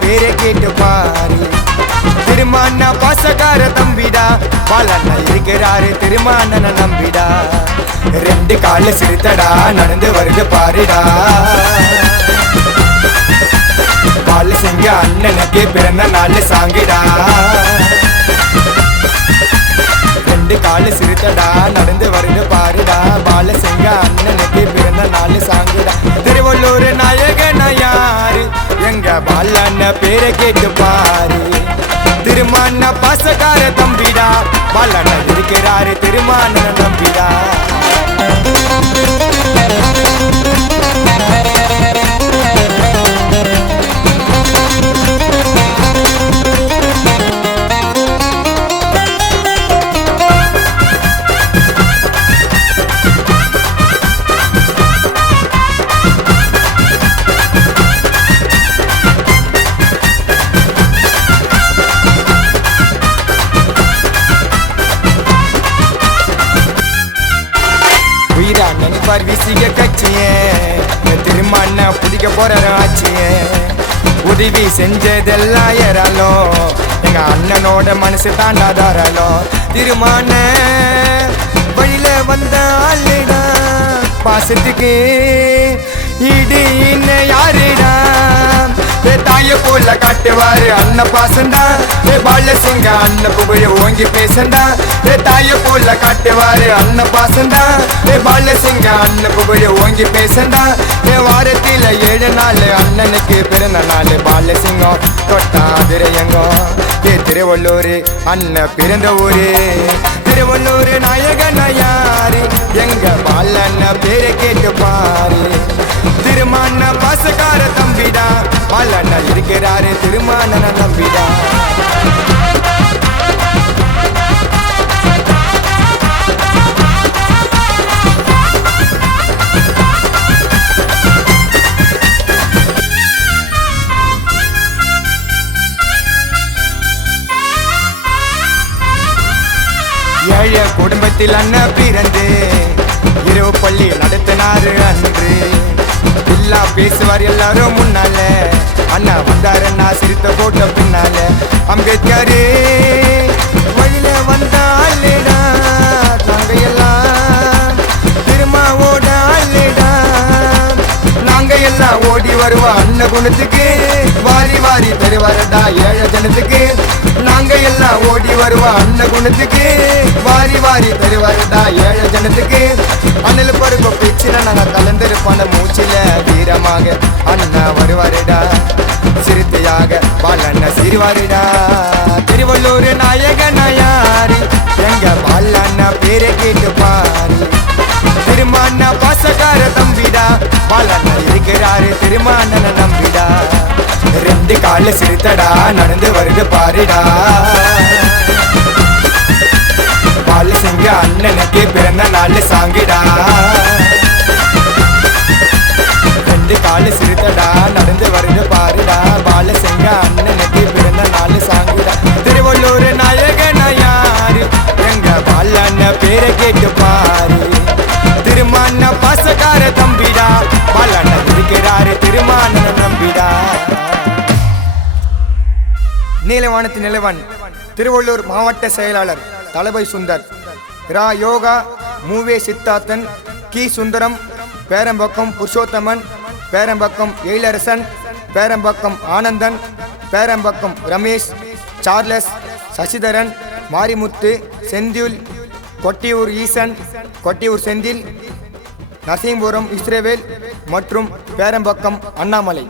பேரை கேட்டு பாரு. திருமான பாசக்கார தம்பிடா, பாலண்ணா இருக்கிறாரு திருமானன நம்பிடா. ரெண்டு கால சிறுத்தடா நடந்து வருது பாருடா. பால சிங்க அண்ணனுக்கு பிறந்த நாள் சாங்கிடா. ரெண்டு கால சிறுத்தடா நடந்து வருது பாருடா. பால சிங்க அண்ணனுக்கு பிறந்த நாள் சாங்கிடா. திருவள்ளூர் நாயகனா யாரு, எங்க பாலண்ண பேரை கேட்டு பாரு. திருமான பாசக்கார தம்பிடா, பாலண்ண இருக்கிறாரு திருமானன நம்பிடா. நினைப்பார் வீசிக்க கட்சியே, திருமண்ண பிடிக்க போற ஆட்சியே. உதவி செஞ்சதெல்லாம் ஏறாலோ, எங்க அண்ணனோட மனசு தாண்டாதாராலோ. திருமான வழியில வந்த ஆளுடா, பாசத்துக்கு ஈடு இன்ன யாருடா. தாய போல காட்டுவாரு அண்ணன் பாசண்டா. பால சிங்க அண்ணன் புகழ ஓங்கி பேசண்டா. தாய போல காட்டுவாரு அண்ணன் பாசண்டா. பால சிங்க அண்ணன் புகழ ஓங்கி பேசண்டா. வாரத்தில 7 நாள் அண்ணனுக்கு பிறந்த நாள். பால சிங்கம் தொட்டாதிரையங்கம். திருவள்ளூர் அண்ணன் பிறந்த ஊரு. திருவள்ளூர் நாயகனா யாரு, எங்க பாலண்ண பேரை கேட்டு பாரு. திருமான பாசக்கார தம்பிடா, பாலண்ண இருக்கிறாரு திருமானன நம்பிடா. ஏழை குடும்பத்தில் அண்ணன் பிறந்து இரவு பள்ளி நடத்தினாரு அன்று. இல்லா பேசுவார் எல்லாரும் முன்னால. அண்ணா வந்தாருன்னா சிரித்த போட்ட பின்னால. அம்பேத்கரு வழியில வந்த ஆளுடா, நாங்க எல்லாம் திருமாவோட ஆளுடா. நாங்க எல்லாம் ஓடி வருவோம் அண்ணன் குணத்துக்கு, வாரி வாரி தருவாரடா ஏழை ஜனத்துக்கு. நாங்க எல்லாம் ஓடி வருவோம் அண்ணன் குணத்துக்கு, வாரி வாரி தருவாரடா ஏழை ஜனத்துக்கு. அண்ணல் பருவ பேச்சுல நாங்க கலந்திருப்பான மூச்சில வீரமாக அண்ணா வருவாருடா. சிறுத்தையாக பாலண்ண சிறுவாருடா. திருவள்ளூர் நாயகனா யாரு, எங்க பாலண்ண பேரை கேட்டு பாரு. திருமான பாசக்கார தம்பிடா, பாலண்ண இருக்கிறாரு திருமானன நம்பிடா. ரெண்டு கால சிறுத்தடா நடந்து வருது பாருடா. பால சிங்க அண்ணனுக்கு பிறந்த நாள் சாங்கிடா. ரெண்டு கால சிறுத்தடா நடந்து வருது பாருடா. பால சிங்க அண்ணனுக்கு பிறந்த நாள் சாங்கிடா. திருவள்ளூர் நாயகனா யாரு, எங்க பாலண்ண பேரை கேட்டு பாரு. திருமான பாசக்கார தம்பிடா, பாலண்ண இருக்கிறாரு திருமானன நம்பிடா. நீலவானத்து நிலவன் திருவள்ளூர் மாவட்ட செயலாளர் தளபதி சுந்தர். ரா யோகா மூவே சித்தார்த்தன், கி சுந்தரம், பேரம்பக்கம் புருஷோத்தமன், பேரம்பக்கம் எழிலரசன், பேரம்பக்கம் ஆனந்தன், பேரம்பக்கம் ரமேஷ், சார்லஸ், சசிதரன், மாரிமுத்து, செந்தில், கொட்டியூர் ஈசன், கொட்டியூர் செந்தில், நரசிங்கபுரம் இஸ்ரேவேல் மற்றும் பேரம்பக்கம் அண்ணாமலை.